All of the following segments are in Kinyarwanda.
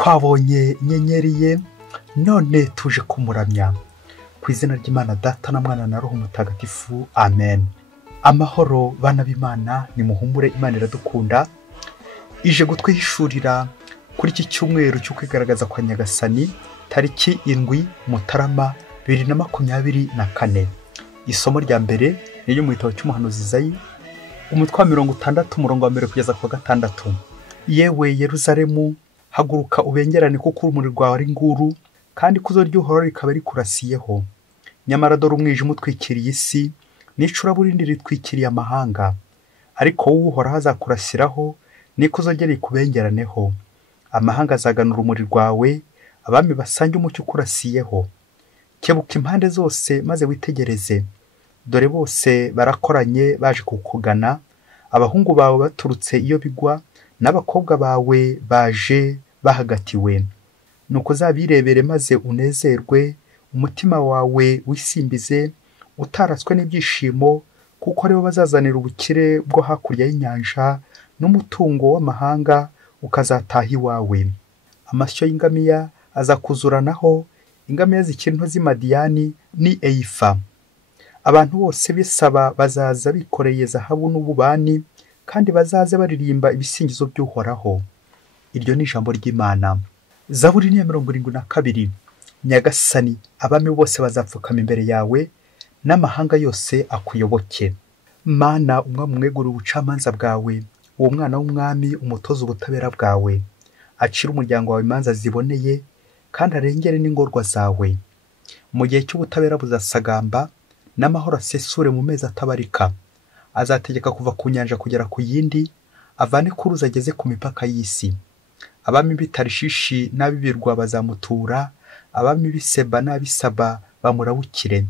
twabonye inyenyeri ye, none tuje kumuramya. Ku izina ry'Imana Data na Mwana na Roho Mutagatifu, amen. Amahoro bana b'Imana, nimuhumure, Imana iradukunda, ije gutwihishurira kuri iki cyumweru cyo kwigaragaza kwa Nyagasani, tariki 7 Mutarama 2024. Isomo rya mbere ni mu gitabo cy'umuhanuzi Izayi, umutwe wa 60 umurongo wa 1 kugeza ku 6. Yewe Yerusalemu, haguruka ubengerane, kuko urumuri rwawe ari nguru, kandi ikuzo ry'Uhoraho rikaba rikurasiyeho. Nyamara dore umwijima utwikiriye isi, n'icuraburindi ritwikiriye amahanga, ariko wowe Uhoraho azakurasiraho, n'ikuzo rye rikubengeraneho. Amahanga azagana urumuri rwawe, abami basange umucyo ukurasiyeho. Kebuka impande zose maze witegereze, dore bose barakoranye baje kukugana, abahungu bawe baturutse iyo bigwa, n'abakobwa bawe baje bahagatiwe. Nuko uzabirebere maze unezerwe, umutima wawe wisimbize, utaraswe n'ibyishimo, kuko aribo bazazanira ubukire bwo hakurya y'inyanja, n'umutungo w'amahanga ukazataha iwawe. Amasyo y'ingamiya azakuzuranaho, ingamiya zikiri nto z'i Madiyani ni Eyifa. Abantu bose bisaba bazaza bikoreye zahabu n'ububani, kandi bazaze baririmba ibisingizo by'Uhoraho. Iryo ni ijambo ry'Imana. Zaburi ni 72. Nyagasani, abami bose bazapfukama imbere yawe, n'amahanga yose akuyoboke. Mana, umwami umwegura ubucamanza bwawe, uwo mwana w'umwami umutoza ubutabera bwawe. Acira umuryango wawe imanza ziboneye, kandi arengere n'ingorwa zawe. Mu gihe cy'ubutabera buzasagamba, n'amahoro asesure mu mezi atabarika. Azategeka kuva ku nyanja kugera ku yindi, avane ku ruzi ageze ku mipaka y'isi. Abami b'i Tarishishi n'ab'ibirwa bazamutura, abami b'i Seba n'ab'Isaba bamurabukire.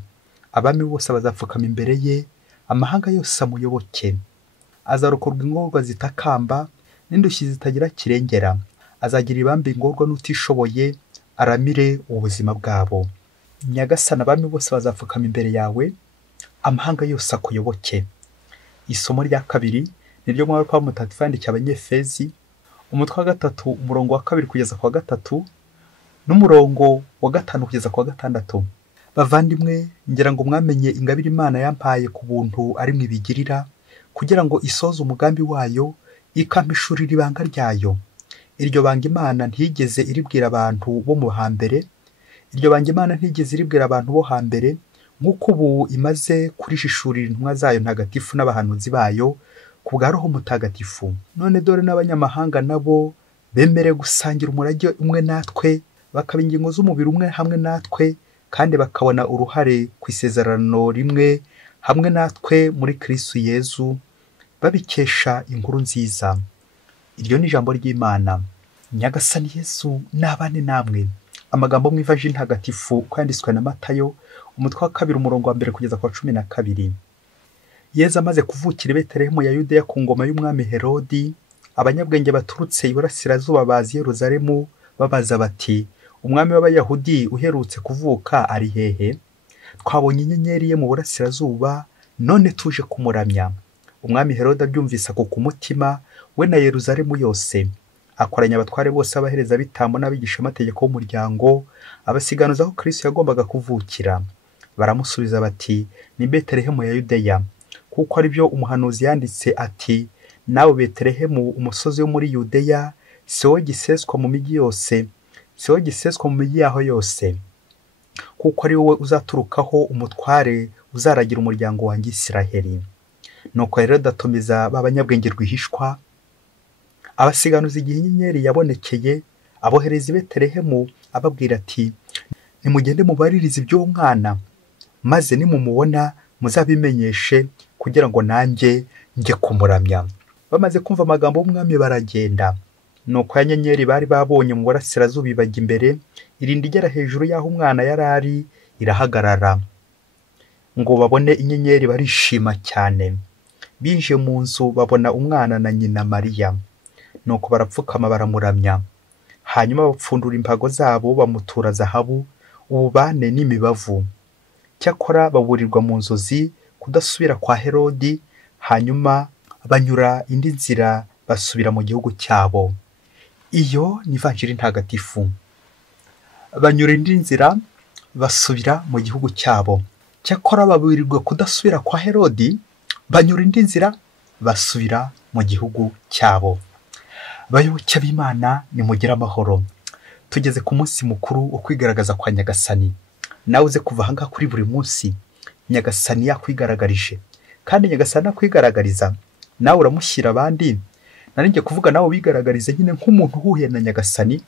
Abami bose bazapfukama imbere ye, amahanga yose amuyoboke. Azarokorwa ingorwa zitakamba, n'indushyi zitagira kirengera. Azagira ibambe ingorwa n'utishoboye, aramire ubuzima bwabo. Nyagasani, abami bose bazapfukama imbere yawe, amahanga yose akuyoboke. Isomo rya kabiri ni ryo mwari kwa Mutagatifu yandikiye Abanyefezi, umutwe wa 3 umurongo wa 2 kugeza ku wa 3, n'umurongo wa 5 kugeza ku wa 6. Bavandimwe, ngira ngo mwamenye ingabire Imana yampaye ku buntu ari mwibigirira, kugira ngo isoze umugambi wayo, ikampishurira ibanga ryayo. Iryo banga Imana ntigeze iribwira abantu bo mu hambere, iryo banga Imana ntigeze iribwira abantu bo hambere, nk'uko ubu imaze kurishishurira intumwa zayo ntagatifu n'abahanuzi bayo ku bwa Roho Mutagatifu. None dore n'abanyamahanga nabo bemere gusangira umurage umwe natwe, bakaba ingingo z'umubiri umwe hamwe natwe, kandi bakabona uruhare ku isezerano rimwe hamwe natwe muri Kristo Yezu, babikesha inkuru nziza. Iryo ni ijambo ry'Imana. Nyagasani Yesu nabane namwe. Amagambo mu ivanjili ntagatifu kwanditswe na Matayo, umutwe wa 2 umurongo wa 1 kugeza ku 12. Yesu amaze kuvukira i Betelehemu ya Yudeya ku ngoma y'umwami Herodi, abanyabwenge baturutse iburasirazuba bazi Yerusalemu babaza bati, umwami w'Abayahudi uherutse kuvuka ari hehe? Twabonye inyenyeri ye mu burasirazuba, none tuje kumuramya. Umwami Herodi abyumvise ako ku mutima, we na Yerusalemu yose. Akoranya abatware bose abahereza bitambo n'abigisha amategeko y'umuryango, abasiganuza aho Kristo yagombaga kuvukira. Baramusubiza bati, ni Betelehemu ya Yudeya, kuko ari byo umuhanuzi yanditse ati, nawe Betelehemu umusozi wo muri Yudeya, si wowe giseswa mu migi yose, si wowe giseswa mu migi yaho yose, kuko ari wowe uzaturukaho umutware uzaragira umuryango wanjye Isiraheli. Nuko Herode atumiza b'abanyabwenge rwihishwa, abasiganuza igihe inyenyeri yabonekeye, abohereza i Betelehemu ababwira ati, nimugende mubaririze iby'uwo mwana, maze nimumubona muzabimenyeshe, kugira ngo nanjye njye kumuramya. Bamaze kumva amagambo y'umwami baragenda. Nuko ya nyenyeri bari babonye mu burasirazuba ibajya imbere, irinda igera hejuru y'aho umwana yari ari, irahagarara. Ngo babone inyenyeri barishima cyane. Binjiye mu nzu babona umwana na nyina Mariya. Nuko barapfukama baramuramya. Hanyuma bapfundura imbago zabo bamutura zahabu, ububane n'imibavu. Cyakora baburirwa mu nzozi kudasubira kwa Herodi, hanyuma banyura indi nzira basubira mu gihugu cyabo. iyo ni ivanjiri ntagatifu. Banyura indi nzira basubira mu gihugu cyabo. Cyakora baburirwa kudasubira kwa Herodi, banyura indi nzira basubira mu gihugu cyabo. Bayoboke b'Imana, nimugire amahoro. Tugeze ku munsi mukuru wo kwigaragaza kwa Nyagasani. Nawe uze kuva aha ngaha kuri buri munsi Nyagasani yakwigaragaje, kandi Nyagasani akwigaragariza nawe uramushyira abandi. Narinjye kuvuga nawe wigaragarize nyine nk'umuntu uhuye na Nyagasani,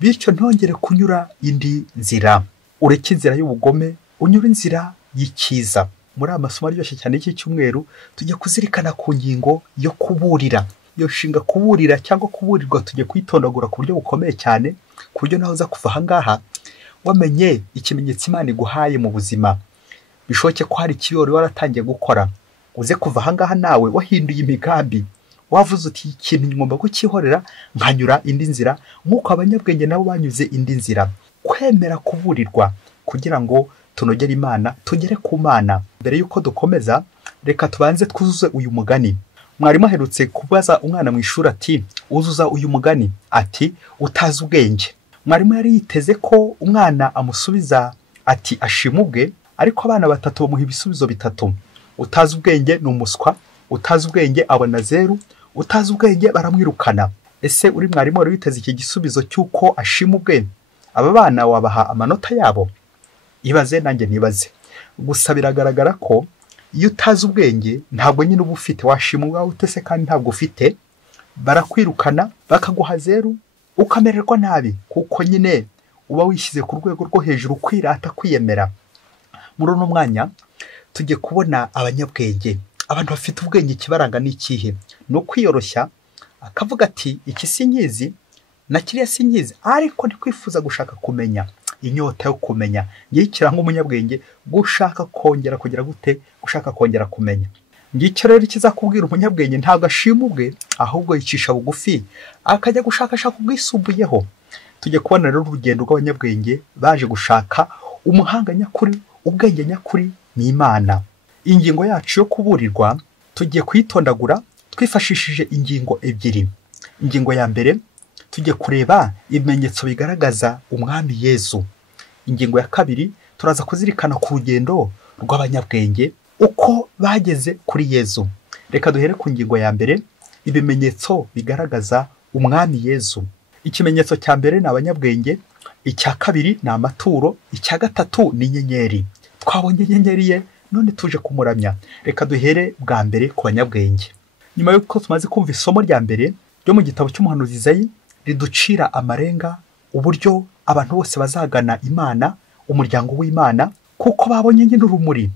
bityo ntongere kunyura indi nzira. Ureke inzira y'ubugome, unyura inzira y'icyiza. Muri amasomo aryoshye cyane y'iki cyumweru tujye kuzirikana ku ngingo yo kuburira. Iyo nshinga kuburira cyangwa kuburirwa tujye kwitondagura ku buryo bukomeye cyane, ku buryo nawe uza kuva aha ngaha wamenye ikimenyetso Imana iguhaye mu buzima. Bishoboke ko hari ikibi wari waratangiye gukora, uze kuva aha ngaha nawe wahinduye imigambi, wavuze uti ikintu ngomba kukihorera nkanyura indi nzira, nk'uko abanyabwenge nabo banyuze indi nzira. Kwemera kuburirwa kugira ngo tunogere Imana, tugere ku Mana. Mbere y'uko dukomeza, reka tubanze twuzuze uyu mugani. Mwarimu aherutse kubaza umwana mu ishuri ati, uzuza uyu mugani. Ati, utazi ubwenge. Mwarimu yari yiteze ko umwana amusubiza ati ashima ubwe, ariko abana batatu bamuha ibisubizo bitatu. Utazi ubwenge ni umuswa, utazi ubwenge abona zeru, utazi ubwenge baramwirukana. Ese uri mwarimu wari witeze iki gisubizo cy'uko ashima ubwe? Aba bana wabaha amanota yabo? Ibaze nanjye nibaze. Gusa biragaragara ko iyo utazi ubwenge ntabwo nyine uba ufite. Washima ubwawe utese kandi ntabwo ufite, barakwirukana bakaguha zeru, ukamererwa nabi kuko nyine uba wishyize ku rwego rwo hejuru, kwirata, kwiyemera. Muri uno mwanya tujye kubona abanyabwenge, abantu bafite ubwenge. Ikibaranga ni ikihe? Ni ukwiyoroshya, akavuga ati iki sinkizi na kiriya sinkizi, ariko ndikwifuza gushaka kumenya. Inyota yo kumenya ngikira nk'umunyabwenge, gushaka kongera kugira gute, gushaka kongera kumenya. Ngicyo rero kizakubwira umunyabwenge ntabwo ashima ubwe, ahubwo yicisha bugufi akajya gushakashaka ubwisumbuyeho. Tujye kubona rero urugendo rw'abanyabwenge baje gushaka umuhanga nyakuri. Ubwenge nyakuri ni Imana. Ingingo yacu yo kuburirwa tugiye kuyitondagura twifashishije ingingo ebyiri. Ingingo ya mbere tujye kureba ibimenyetso bigaragaza umwami Yezu. Ingingo ya kabiri turaza kuzirikana ku rugendo rw'abanyabwenge uko bageze kuri Yezu. Reka duhere ku ngingo ya mbere, ibimenyetso bigaragaza umwami Yezu. Ikimenyetso cya mbere ni abanyabwenge, icya kabiri ni amaturo, icya gatatu ni inyenyeri. Twabonye inyenyeri ye, none tuje kumuramya. Reka duhere bwa mbere ku banyabwenge. Nyuma y'uko tumaze kumva isomo rya mbere ryo mu gitabo cy'umuhanuzi Izayi riducira amarenga uburyo abantu bose bazagana Imana, umuryango w'Imana, kuko babonye nyine urumuri,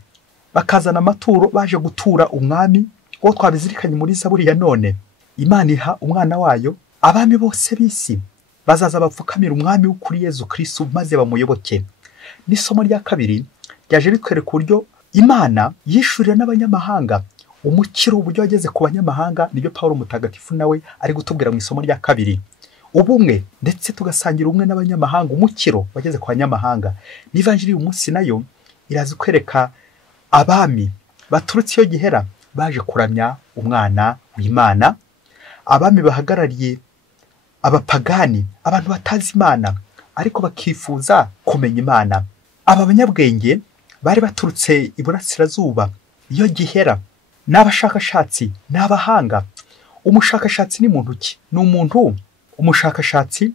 bakazana amaturo, baje gutura umwami. Uwo twabizirikanye muri Zaburi ya none. Imana iha umwana wayo abami bose b'isi bazaza bapfukamira umwami w'ukuri Yezu Kristo maze bamuyoboke. N'isomo rya kabiri ryaje ritwereka uburyo Imana yishurira n'abanyamahanga umukiro, uburyo wageze ku banyamahanga. Nibyo Pawulo mutagatifu nawe ari gutubwira mu isomo rya kabiri. Ubumwe ndetse tugasangira umwe n'abanyamahanga, umukiro wageze ku banyamahanga. N'ivanjiri uyu munsi nayo irazi kwereka abami baturutse iyo gihera baje kuramya umwana w'Imana. Abami bahagarariye abapagani, abantu batazi Imana ariko bakifuza kumenya Imana. Aba banyabwenge bari baturutse iburasirazuba iyo gihera. N'abashakashatsi, n'abahanga. Umushakashatsi ni muntu ki? Ni umuntu, umushakashatsi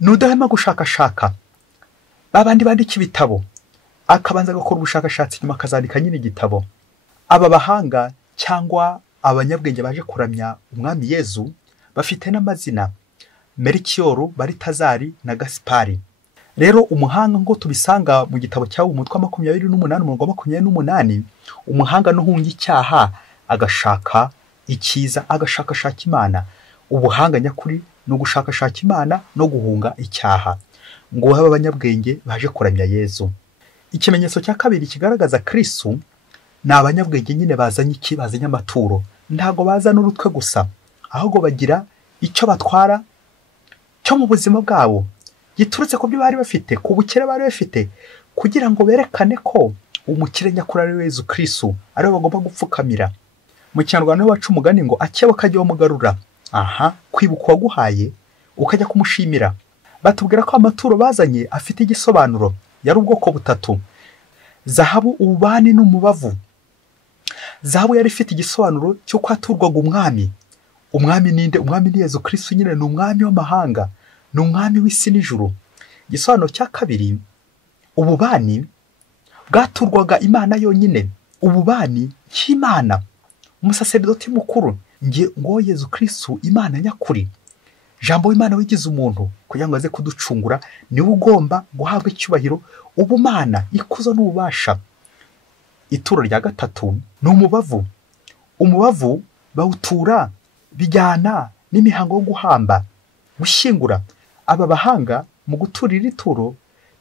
ni udahema gushakashaka. Babandi bandika ibitabo, akabanza agakora ubushakashatsi nyuma akazandika nyine igitabo. Aba bahanga cyangwa abanyabwenge baje kuramya umwami Yezu bafite n'amazina: Merikiyoru, Baritazari na Gaspari. Rero umuhanga ngo tubisanga mu gitabo cyawo umutwe 28 umurongo 28, umuhanga nuhunga icyaha agashaka icyiza, agashakashaka Imana. Ubuhanga nyakuri no gushakashaka Imana no guhunga icyaha. Ngo haba abanyabwenge baje kuramya Yezu. Ikimenyetso cya kabiri kigaragaza Kristo ni abanyabwenge nyine bazanye iki? Bazanye amaturo. Ntago bazana urutwe gusa, ahubwo bagira icyo batwara cyo mu buzima bwabo giturutse ku byo bari bafite, ku bukire bari bafite, kugira ngo berekane ko umukire nyakuri ari Yezu Kristo, ari we bagomba gupfukamira. Mu Kinyarwanda wacu umugani ngo akebo kajya mugarura. Aha, kwibuka waguhaye ukajya kumushimira. Batubwira ko amaturo bazanye afite igisobanuro. Yari ubwoko butatu: zahabu, ububani n'umubavu. Zahabu yari ifite igisobanuro cyo kwaturwaga umwami. Umwami ninde? Umwami ni Yesu Kristo nyine, ni umwami w'amahanga, ni umwami w'isi n'ijuru. Igisobanuro cya kabiri, ububani bwaturwaga Imana yonyine. Ububani nk'Imana, umusaserdoti mukuru, ngo Yesu Kristo Imana nyakuri, jambo w'Imana wigize umuntu kugira ngo aze kuducungura, niwe ugomba guhabwa icyubahiro, ubumana, ikuzo n'ububasha. Ituro rya gatatu ni umubavu. Umubavu bawutura bijyana n'imihango yo guhamba, gushyingura. Aba bahanga mu gutura iri turo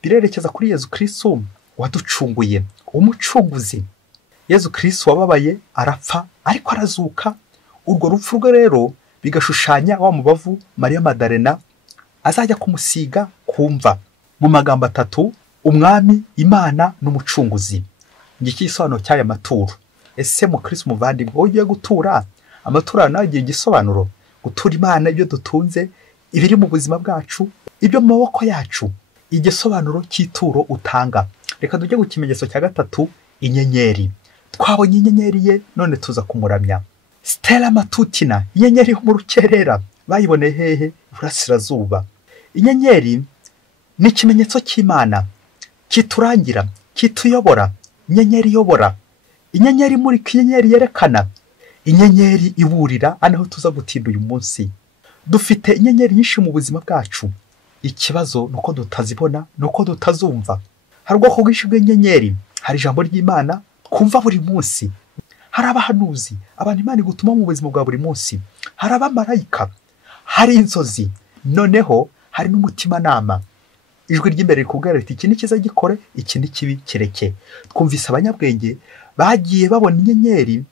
birerekeza kuri Yesu Kristo waducunguye, umucunguzi. Yesu Kristo wababaye, arapfa, ariko arazuka. Urwo rupfu rwe rero bigashushanya wa mubavu Mariya Madalena azajya kumusiga Kumva. Mu magambo atatu: umwami, Imana n'umucunguzi. Ngiki gisobanuro cy'aya maturo. Ese mu Kristo muvandimwe, wowe ugiye gutura amaturo nawe agira igisobanuro. Gutura Imana ibyo dutunze, ibiri mu buzima bwacu, ibyo mu maboko yacu, igisobanuro cy'ituro utanga. Reka tujye ku kimenyetso cya gatatu, inyenyeri. Twabonye inyenyeri ye, none tuza kumuramya. Stella matutina, inyenyeri yo mu rukerera. Bayiboneye hehe? Iburasirazuba. Inyenyeri ni ikimenyetso cy'Imana, kiturangira, kituyobora. Inyenyeri iyobora, inyenyeri imurika, inyenyeri yerekana, inyenyeri iburira. Anaho tuza gutinda uyu munsi. Dufite inyenyeri nyinshi mu buzima bwacu. Ikibazo nuko tutazibona, nuko tutazumva. Hari ubwoko bwinshi bw'inyenyeri. Hari ijambo ry'Imana kumva buri munsi. Hari abahanuzi, abantu Imana igutuma mu buzima bwa buri munsi. Hari abamarayika, hari inzozi, noneho hari n'umutimanama. Ijwi ry'imbere rikubwira riti iki ni cyiza gikore, iki ni kibi kireke. Twumvise abanyabwenge bagiye babona inyenyeri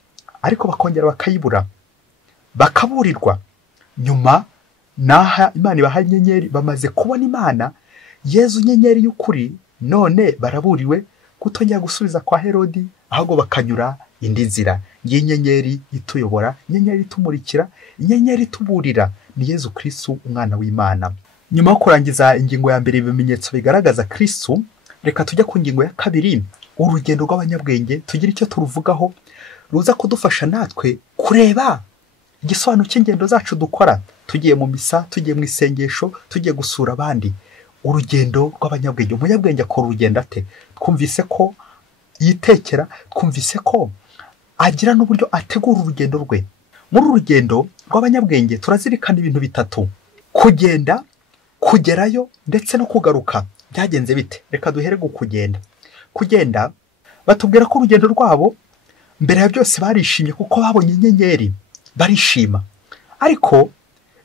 ariko bakongera bakayibura, bakaburirwa. Nyuma naha Imana ibaha inyenyeri, bamaze kubona Imana Yezu inyenyeri y'ukuri, none baraburiwe kutongera gusubiza kwa Herodi, ahubwo bakanyura indi nzira. Inyenyeri ituyobora, inyenyeri itumurikira, inyenyeri ituburira ni Yesu Kristo umwana w'Imana. Nyuma yo kurangiza ingingo ya mbere ibimenyetso bigaragaza Kristo, reka tujya ku ngingo ya kabiri, urugendo rw'abanyabwenge. Tugira icyo turuvugaho ruza kudufasha natwe kureba igisobanuro cy'ingendo zacu dukora, tugiye mu misa, tugiye mu isengesho, tugiye gusura abandi. Urugendo rw'abanyabwenge. Umunyabwenge akora urugendo ate? Twumvise ko yitekera, twumvise ko agira n'uburyo ategura urugendo rwe. Muri urugendo rw'abanyabwenge turazirikana ibintu bitatu: kugenda, kugerayo ndetse no kugaruka. Byagenze bite? Reka duhere ku kugenda. Kugenda batubwira ko urugendo rwabo mbere ya byose barishimye kuko babonye inyenyeri, barishima. Ariko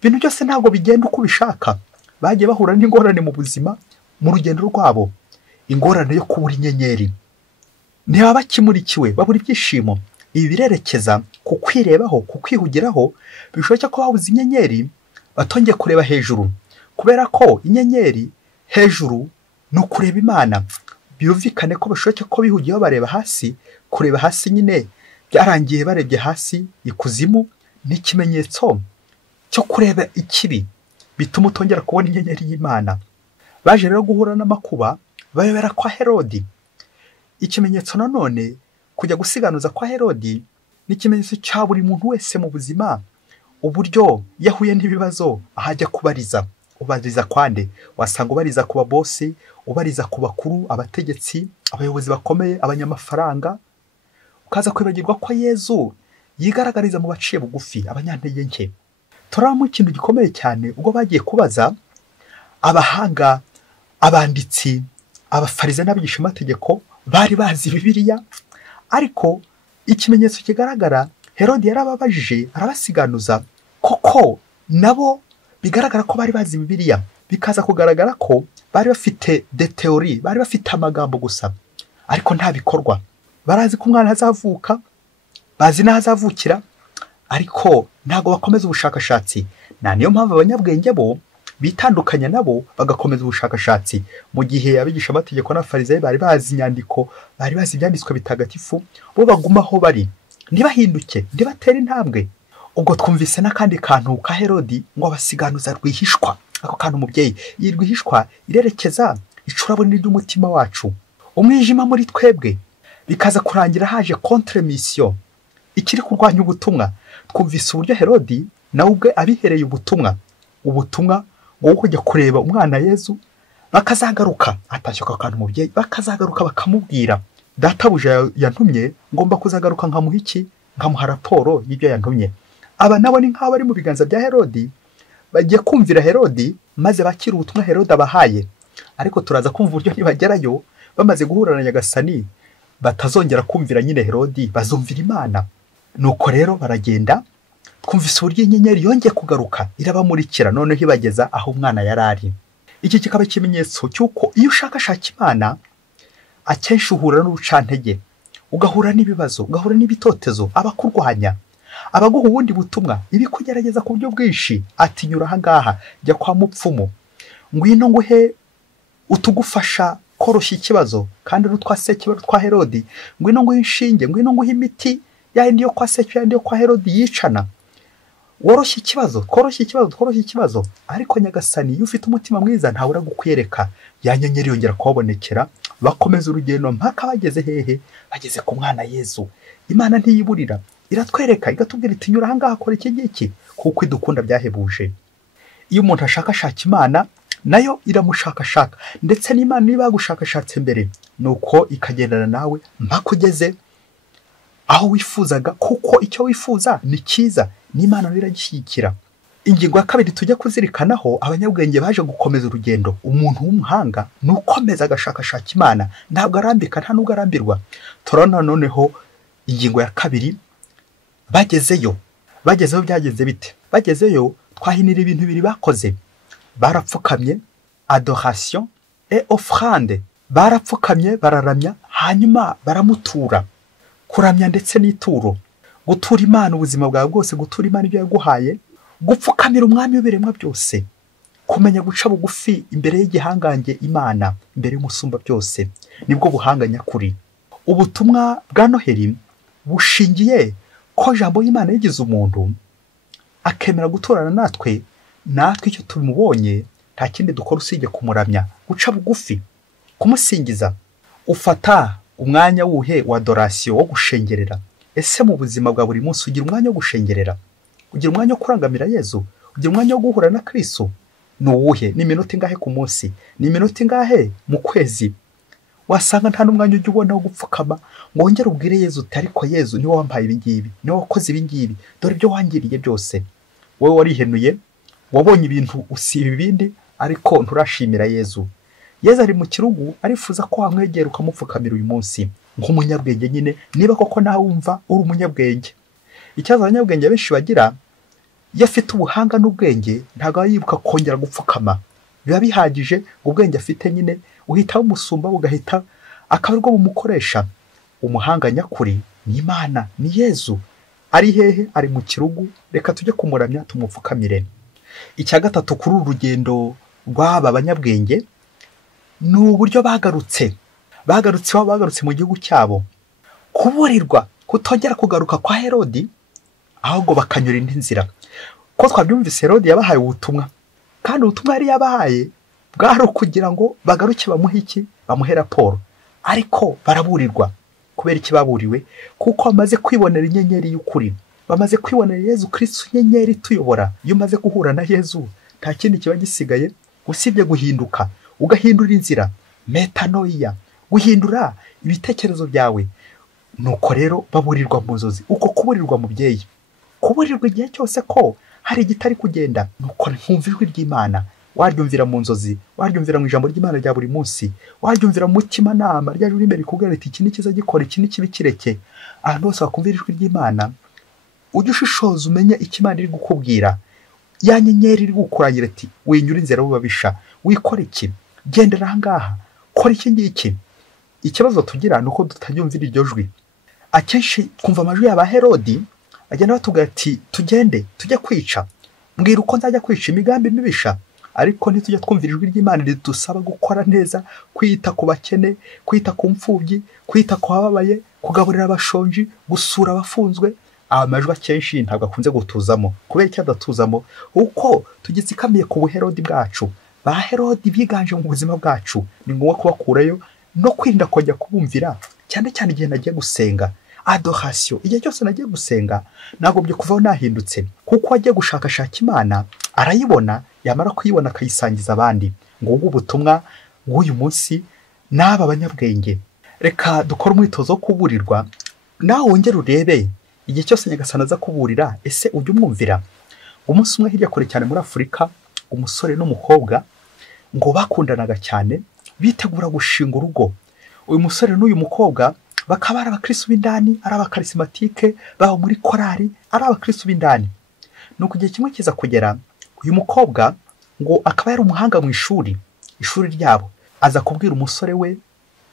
ibintu byose ntabwo bigenda uko bishaka. Bagiye bahura n'ingorane mu buzima mu rugendo rwabo. Ingorane yo kubura inyenyeri. Ntibaba bakimurikiwe, babura ibyishimo. Ibi birerekeza ku kwirebaho, ku kwihugiraho. Bishoboka ko babuze inyenyeri batongeye kureba hejuru, kubera ko inyenyeri hejuru ni ukureba Imana. Byumvikane ko bishoboka ko bihugiyeho bareba hasi. Kureba hasi nyine byarangiye barebye hasi ikuzimu, ni ikimenyetso cyo kureba ikibi, bituma utongera kubona inyenyeri y'Imana. Baje rero guhura n'amakuba, bayobera kwa Herodi. Ikimenyetso nanone kujya gusiganuza kwa Herodi ni ikimenyetso cya buri muntu wese mu buzima, uburyo yahuye n'ibibazo ahajya kubariza. Ubariza kwande? Wasanga ubariza ku babosi, ubariza ku bakuru, abategetsi, abayobozi bakomeye, abanyamafaranga. Ukaza kwibagirwa ko Yezu yigaragariza mu baciye bugufi, abanyantege nke. Turabamo ikintu gikomeye cyane ubwo bagiye kubaza abahanga, abanditsi, abafarize n'abigisha amategeko. Bari bazi Bibiliya, ariko ikimenyetso kigaragara, Herodi yarababajije arabasiganuza. Koko nabo bigaragara ko bari bazi Bibiliya, bikaza kugaragara ko bari bafite de theory, bari bafite amagambo gusa, ariko nta bikorwa. Barazi ko umwana azavuka, bazi n'aho azavukira, ariko ntago bakomeza ubushakashatsi. Niyo mpamvu abanyabwenge bo bitandukanya nabo bagakomeza ubushakashatsi. Mu gihe abigisha amategeko n'abafarisayo bari bazi inyandiko, bari bazi ibyanditswe bitagatifu, bo bagumaho bari, ntibahinduke, ntibatere intambwe. Ubwo twumvise n'akandi kantu ka Herodi ngo abasiganuza rwihishwa. ako kantu umubyeyi yirwa ihishwa irerekeza icuraburi ry'umutima wacu, umwijima muri twebwe, bikaza kurangira haje contre mission ikiri kurwanya ubutumwa. Twumvise uburyo Herodi nawe ubwe abihereye ubutumwa ngo kujya kureba umwana Yezu, bakazagaruka atashyuka akantu umubyeyi, bakazagaruka bakamubwira databuja yantumye ngomba kuzagaruka nkamuha iki, nkamuha raporo y'ibyo yantumye. Aba nabo ni nk'abo ari mu biganza bya Herodi, bagiye kumvira Herodi maze bakira ubutumwa Herodi abahaye. Ariko turaza kumva uburyo nibagerayo bamaze guhura na Nyagasani batazongera kumvira nyine Herodi, bazumvira Imana. Nuko rero baragenda, twumvise uburyo inyenyeri yongeye kugaruka irabamurikira, noneho ibageza aho umwana yari ari. Iki kikaba ikimenyetso cy'uko iyo ushakashaka Imana akenshi uhura n'urucantege, ugahura n'ibibazo, ugahura n'ibitotezo, abakurwanya, abaguha ubundi butumwa, ibikugerageza ku buryo bwinshi. Ati nyura aha ngaha, jya kwa mupfumu, ngwino nguhe utugufasha koroshya ikibazo, kandi n'utwasekibazo twa Herodi, ngwino nguhe inshinge, ngwino nguhe imiti yayindi yo kwa Sekibi, yayindi yo kwa Herodi yicana, woroshya ikibazo, tworoshya ikibazo. Ariko Nyagasani iyo ufite umutima mwiza ntabura gukwereka, ya nyenyeri yongera kuhabonekera, bakomeza urugendo mpaka bageze hehe, bageze ku mwana Yezu. Imana ntiyiburira, iratwereka igatubwira iti nyura aha ngaha, kora iki ngiki, kuko idukunda byahebuje. Iyo umuntu ashakashaka Imana nayo iramushakashaka, ndetse n'Imana niba yagushakashatse mbere nuko ikagendana nawe mpaka ugeze aho wifuzaga, kuko icyo wifuza ni cyiza, n'Imana iragishyigikira. Ingingo ya kabiri tujya kuzirikanaho, abanyabwenge baje gukomeza urugendo. Umuntu w'umuhanga nukomeza agashakashaka Imana, ntabwo arambika, nta nubwo arambirwa. Turabona noneho ingingo ya kabiri, bagezeyo byagenze bite? Bagezeyo twahinira ibintu bibiri bakoze. Barapfukamye, adoration et offrande. Barapfukamye, bararamya, hanyuma baramutura. Kuramya ndetse n'ituro, gutura Imana ubuzima bwawe bwose, gutura Imana ibyo yaguhaye, gupfukamira umwami w'ibiremwa byose, kumenya guca bugufi imbere y'igihangange Imana, imbere y'umusumba byose, nibwo buhanga nyakuri. Ubutumwa bwa Noheli bushingiye ko jambo y'Imana yigize umuntu akemera guturana natwe icyo tumubonye nta kindi dukora usibye kumuramya, guca bugufi, kumusingiza. Ufata umwanya wuhe wa adoration wo gushengerera. Ese mu buzima bwa buri munsi ugira umwanya wo gushengerera? Ugira umwanya wo kurangamira Yezu? Ugira umwanya wo guhura na Kristo? Ni uwuhe? Ni iminota ingahe ku munsi? Ni iminota ingahe mu kwezi? Wasanga nta n'umwanya ujya ubona wo gupfukama ngo wongere ubwire Yezu uti ariko Yezu niwe wampaye ibi ngibi, niwe wakoze ibi ngibi, dore ibyo wangiriye byose. Wowe warihenuye, wabonye ibintu usiba ibindi, ariko nturashimira Yezu. Yezu ari mu kirugu, arifuza ko wamwegera ukamupfukamira uyu munsi nk'umunyabwenge nyine, niba koko nawe wumva uri umunyabwenge. Icyaza abanyabwenge benshi bagira, iyo afite ubuhanga n'ubwenge ntabwo yibuka kongera gupfukama. Biba bihagije ubwenge afite nyine uhita umusumba, ugahita akaba arwo bumukoresha. Umuhanga nyakuri ni Imana, ni Yezu. Ari hehe? Ari mu kirugu. Reka tujye kumuramya, tumupfukamire. Icya gatatu kuri uru rugendo rw'aba banyabwenge ni uburyo bagarutse mu gihugu cyabo, kuburirwa kutongera kugaruka kwa Herodi, ahubwo bakanyura indi nzira. Ko twabyumvise Herodi yabahaye ubutumwa, kandi ubutumwa yari yabahaye bwari ukugira ngo bagaruke bamuhe iki, bamuhe raporo. Ariko baraburirwa. Kubera iki baburiwe? Kuko bamaze kwibonera inyenyeri y'ukuri, bamaze kwibonera Yezu Kristo, inyenyeri ituyobora. Iyo umaze guhura na Yezu nta kindi kiba gisigaye usibye guhinduka, ugahindura inzira, metanoia, guhindura ibitekerezo byawe. Nuko rero baburirwa mu nzozi. Uko kuburirwa mubyeyi, kuburirwa igihe cyose ko hari igitari kugenda, nuko nkumva ijwi ry'Imana. Waryumvira mu nzozi, waryumvira mu ijambo ry'Imana rya buri munsi, waryumvira mu mutima nama rya juri imbere kubwira ati iki ni kiza gikora, iki ni kibi kireke. Ahantu hose wakumvira ijwi ry'Imana, ujye ushishoza umenye icyo Imana iri gukubwira. Ya nyenyeri iri gukurangira ati winyura inzira wubabisha, wikora iki, gendera aha ngaha, kora iki ngiki. Ikibazo tugira nuko tutabyumvira iryo jwi. Akenshi kumva amajwi y'aba Herodi agenda batubwira ati tugende tujye kwica, mbwira uko nzajya kwica imigambi mibisha. Ariko ntitujya twumvira ijwi ry'Imana ridusaba gukora neza, kwita ku bakene, kwita ku mfubyi, kwita ku bababaye, kugaburira abashonji, gusura abafunzwe. amajwi akenshi ntabwo akunze gutuzamo. Kubera icyo adatuzamo uko tugitsikamiye ku buherodi bwacu. Ba herodi biganje mu buzima bwacu, ni ngombwa kubakurayo no kwirinda kujya kubumvira, cyane cyane igihe nagiye gusenga. Adoration, igihe cyose nagiye gusenga nagombye kuvaho nahindutse, kuko agiye gushakashaka Imana arayibona, yamara kuyibona akayisangiza abandi. Ngubu ubutumwa bw'uyu munsi n'aba banyabwenge. Reka dukora umwitozo wo kuburirwa, nawe wongere urebe igihe cyose Nyagasani aza kuburira, ese ujye umwumvira. Umunsi umwe hirya kure cyane muri Afurika, umusore n'umukobwa ngo bakundanaga cyane, bitegura gushinga urugo. Uyu musore n'uyu mukobwa bakaba ari abakristo b'indani, ari abakarismatike, baho muri korari, ari abakristo b'indani. Nuko igihe kimwe kiza kugera, uyu mukobwa ngo akaba yari umuhanga mu ishuri ryabo, aza kubwira umusore we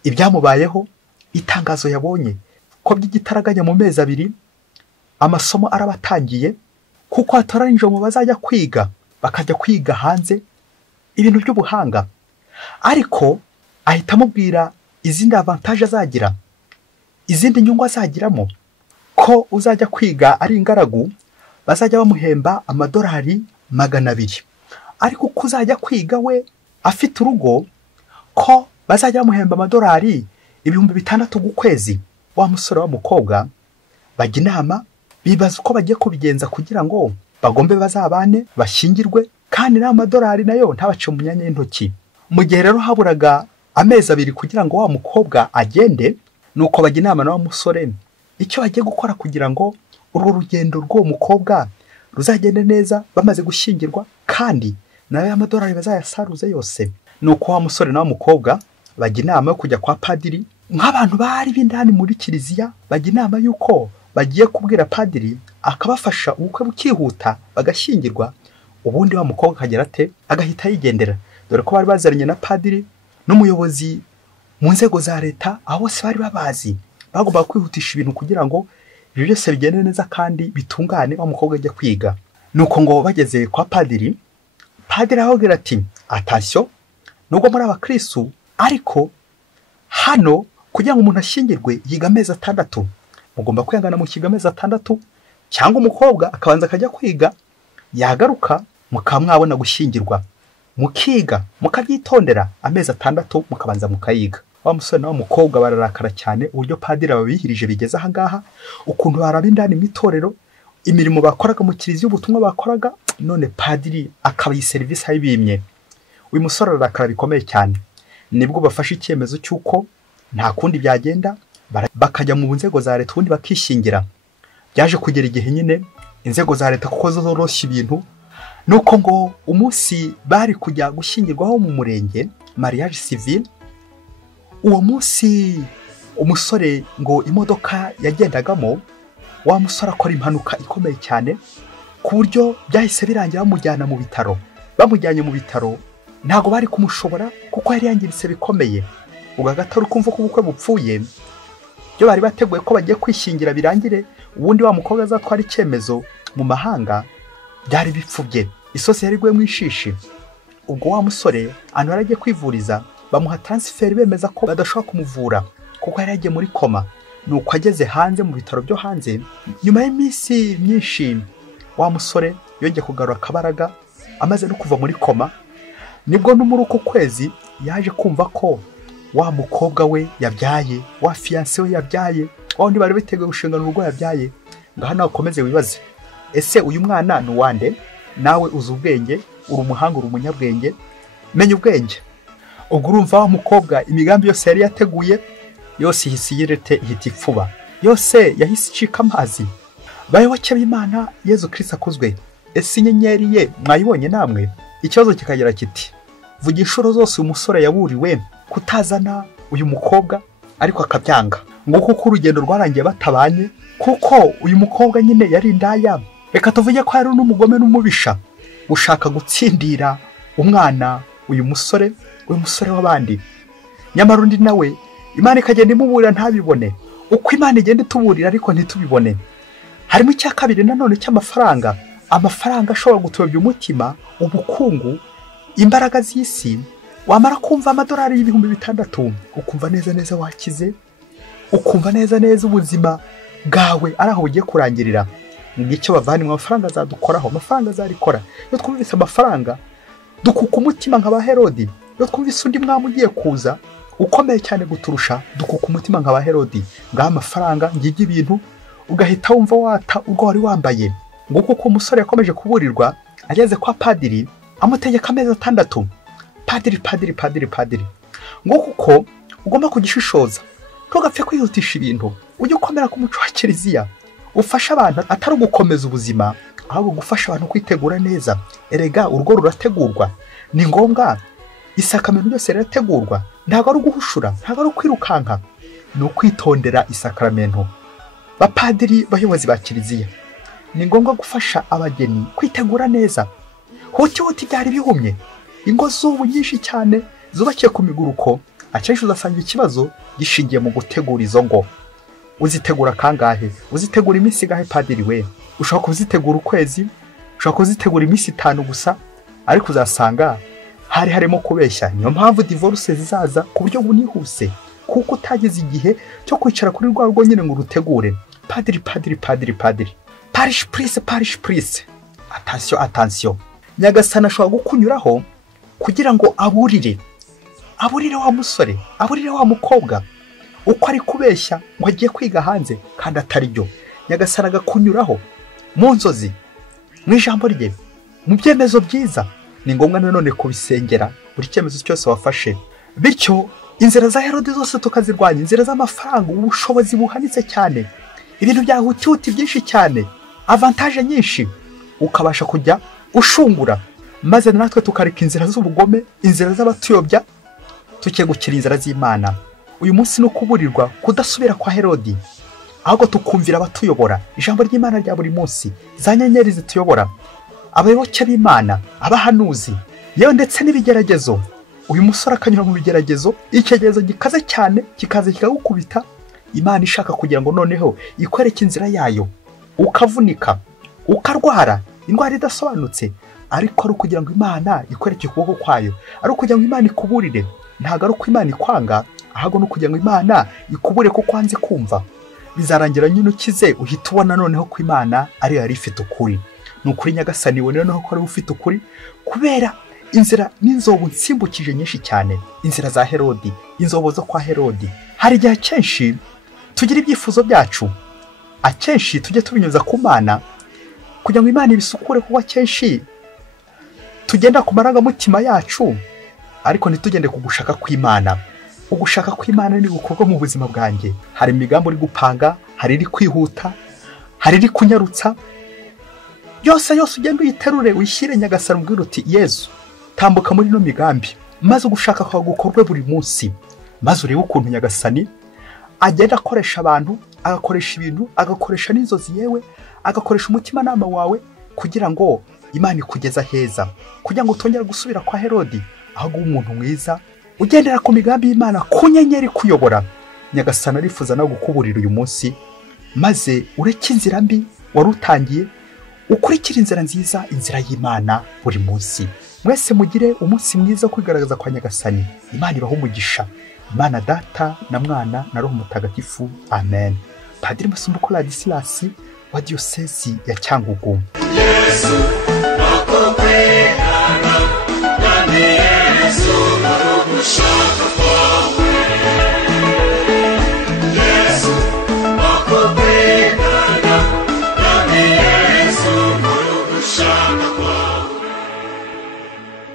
ibyamubayeho, itangazo yabonye ko by'igitaraganya mu mezi 2 amasomo arabatangiye, kuko hatoranije mu bazajya kwiga, bakajya kwiga hanze ibintu by'ubuhanga. Ariko ahita amubwira izindi avantage azagira, izindi nyungu azagiramo, ko uzajya kwiga ari ingaragu bazajya bamuhemba amadolari 200, ariko uko uzajya kwiga we afite urugo ko bazajya bamuhemba amadolari 6,000 ku kwezi. Wa musore w'umukobwa bajya inama, bibaza uko bagiye kubigenza kugira ngo bagombe bazabane bashyingirwe, kandi n'amadolari nayo ntabace mu myanya y'intoki. Mu gihe rero haburaga amezi 2 kugira ngo wa mukobwa agende, nuko bajya inama na wa musore icyo bagiye gukora kugira ngo uru rugendo rw'uwo mukobwa ruzagende neza bamaze gushyingirwa, kandi nawe amadolari bazayasaruze yose. Nuko wa musore na wa mukobwa bajya inama yo kujya kwa padiri, nk'abantu bari b'indani muri kiliziya. Bajya inama yuko bagiye kubwira padiri akabafasha ubukwe bukihuta bagashyingirwa, ubundi wa mukobwa akagera ate agahita yigendera, dore ko bari bazaranye na padiri n'umuyobozi mu nzego za leta, aho bose bari babazi bagomba kwihutisha ibintu kugira ngo ibyo byose bigende neza kandi bitungane wa mukobwa ajya kwiga. Nuko ngo bageze kwa padiri, padiri ahobwira ati atashyo, nubwo muri abakristo ariko hano kugira ngo umuntu ashyingirwe yiga amezi 6, mugomba kwihangana mu kiga amezi 6, cyangwa umukobwa akabanza akajya kwiga, yagaruka mukamwabona gushyingirwa, mukiga mukabyitondera amezi 6 mukabanza mukayiga. Wa musore nawe mukobwa bararakara cyane uburyo padiri babihirije bigeze aha ngaha, ukuntu baraba indani mu itorero, imirimo bakoraga mu kiliziya, ubutumwa bakoraga, none padiri akabaye service ayibimye. Uyu musore arakara bikomeye cyane. Nibwo bafashe icyemezo cy'uko nta kundi byagenda, bakajya mu nzego za leta ubundi bakishingira. Byaje kugera igihe nyine inzego za leta kuko zorosha ibintu, nuko ngo umunsi bari kujya gushyingirwaho mu murenge, mariage civil, uwo munsi umusore ngo imodoka yagendagamo, wa musore akora impanuka ikomeye cyane ku buryo byahise birangira bamujyana mu bitaro. Bamujyanye mu bitaro ntago bari kumushobora kuko yari yangiritse bikomeye. Ugagatara ukumva ko ubukwe bupfuye, byo bari bateguye ko bagiye kwishingira birangire, ubundi wa mukobwa azatwara icyemezo mu mahanga, byari bipfubye. Isosi yari gwe mwishishi. Ubwo wa musore antu yaragiye kwivuriza, bamuha transfer bemeza ko badashobora kumuvura kuko yari yagiye muri koma. Nuko ageze hanze mu bitaro byo hanze, nyuma y'iminsi myinshi wa musore yongeye kugarura akabaraga, amaze no kuva muri koma, nibwo no muri uko kwezi yaje kumva ko wa mukobwa we yabyaye, wa fiancé we yabyaye, wundi bari biteguye gushingana urugo yabyaye. Ngaha nawe ukomeze wibaze, ese uyu mwana ni wande? Nawe uzi ubwenge, uri umuhanga, uri umunyabwenge, menya ubwenge. Ubwo urumva wa mukobwa imigambi yose yari yateguye yose ihise yirete, ihita ipfuba, yose yahise icika amazi. Bayoboke b'Imana, Yezu Kristo akuzwe. Ese inyenyeri ye mwayibonye namwe? Ikibazo kikagira kiti, vuga inshuro zose uyu musore yaburiwe kutazana uyu mukobwa, ariko akabyanga. Ngo kuko urugendo rwarangiye batabanye, kuko uyu mukobwa nyine yari indaya. Reka tuvuge ko yari n'umugome n'umubisha ushaka gutsindira umwana uyu musore w'abandi. Nyamara undi nawe Imana ikagenda imuburira ntabibone, uko Imana igenda ituburira ariko ntitubibone. Harimo icya kabiri nanone cy'amafaranga. Amafaranga ashobora gutobya umutima, ubukungu, imbaraga z'isi. Wamara kumva amadolari 6,000 ukumva neza neza wakize, ukumva neza neza ubuzima bwawe ari aho bugiye kurangirira. Ngicyo bavani mu mafaranga azadukoraho, amafaranga azarikora. Iyo twumvise amafaranga dukuka umutima nk'aba Herodi. Iyo twumvise undi mwami ugiye kuza ukomeye cyane guturusha, dukuka umutima nk'aba Herodi. Ngaho amafaranga ngibyo ibintu ugahita wumva wata ubwo wari wambaye. Nguko uko umusore yakomeje kuburirwa ageze kwa padiri amutegeka amezi 6. Padiri. Nguko uko ugomba kugishishoza. Ntugapfe kwihutisha ibintu. Ujye ukomera ku muco wa Kiliziya. Ufasha abantu atari gukomeza ubuzima, ahubwo gufasha abantu kwitegura neza. Erega urugo rurategurwa. Ni ngombwa isakamento byose rirategurwa. Ntabwo ari uguhushura, ntabwo ari ukwirukanka. Ni ukwitondera isakamento. Bapadiri bayobozi ba Kiliziya, ni ngombwa gufasha abageni kwitegura neza. Huti byari bihumye. Ingo z'ubu nyinshi cyane zubakiye ku miguruko, akenshi uzasanga ikibazo gishingiye mu gutegura izo ngo. Uzitegura kangahe? Uzitegura iminsi gahe padiri we? Ushaka kuzitegura ukwezi, ushaka kuzitegura iminsi 5 gusa, ariko uzasanga harimo kubeshya. Niyo mpamvu divorce zizaza ku buryo bunihuse, kuko utagize igihe cyo kwicara kuri rwa rwo nyine ngo rutegure. Padiri. Parish priest. Attention. Nyagasana ashobora gukunyuraho kugira ngo aburire wa musore, aburire wa mukobwa uko ari kubeshya ngo agiye kwiga hanze kandi atari byo. Nyagasana agakunyuraho mu nzozi, mu ijambo rye, mu byemezo byiza. Ni ngombwa nanone kubisengera buri cyemezo cyose wafashe. Bityo inzira za Herodi zose tukazirwanya, inzira z'amafaranga, ubushobozi buhanitse cyane, ibintu bya huti byinshi cyane, avantage nyinshi, ukabasha kujya ushungura, maze natwe tukareka inzira z'ubugome, inzira z'abatuyobya, tukegukira inzira z'Imana. Uyu munsi no kuburirwa kudasubira kwa Herodi, ahubwo tukumvira abatuyobora. Ijambo ry'Imana rya buri munsi, za nyenyeri zituyobora, abayoboke b'Imana, abahanuzi, yewe ndetse n'ibigeragezo. Uyu musore akanyura mu bigeragezo, icyegezo gikaze cyane kikaza kikagukubita. Imana ishaka kugira ngo noneho ikwereke inzira yayo, ukavunika, ukarwara indwara idasobanutse, ariko ari kugira ngo Imana ikwereke ukuboko kwayo, ari kugira ngo Imana ikuburire. Ntabwo ari uko Imana ikwanga, ahubwo no kugira ngo Imana ikubure ko kwanze kumva. Bizarangira nyine ukize uhita ubona noneho ko Imana ari yari ifite ukuri. Ni ukuri Nyagasani we noneho ko ari ufite ukuri, kubera inzira n'inzobo nsimbukije nyinshi cyane. Inzira za Herodi, inzobo zo kwa Herodi. Hari igihe kenshi tugira ibyifuzo byacu, akenshi tujye tubinyuza ku Mana kugira ngo Imana ibisukure, kuko kenshi tugenda ku marangamutima yacu, ariko ntitugende ku gushaka kw'Imana. Ugushaka kw'Imana ni gukorwa mu buzima bwanjye. Hari imigambi uri gupanga, hari iri kwihuta, hari iri kunyarutsa. Yose ugenda uyiterure, uyishyire Nyagasani, ubwira uti Yesu tambuka muri no migambi, maze ugushaka kwa gukorwe buri munsi. Maze urebe ukuntu Nyagasani agenda akoresha abantu, agakoresha ibintu, agakoresha n'inzozi yewe, agakoresha umutima nama wawe kugira ngo Imana ikugeza heza, kugira ngo utongera gusubira kwa Herodi, ahubwo umuntu mwiza ugendera ku migambi y'Imana, ku nyenyeri kuyobora. Nyagasani arifuza no gukuburira uyu munsi, maze ureke inzira mbi warutangiye, ukurikira inzira nziza, inzira y'Imana buri munsi. Mwese mugire umunsi mwiza kwigaragaza kwa Nyagasani. Imana ibahe umugisha. Imana Data na Mwana na Roho Mutagatifu. Amen. Padiri Masumbuko Ladislas wa Diocese ya Cyangugu. Yesu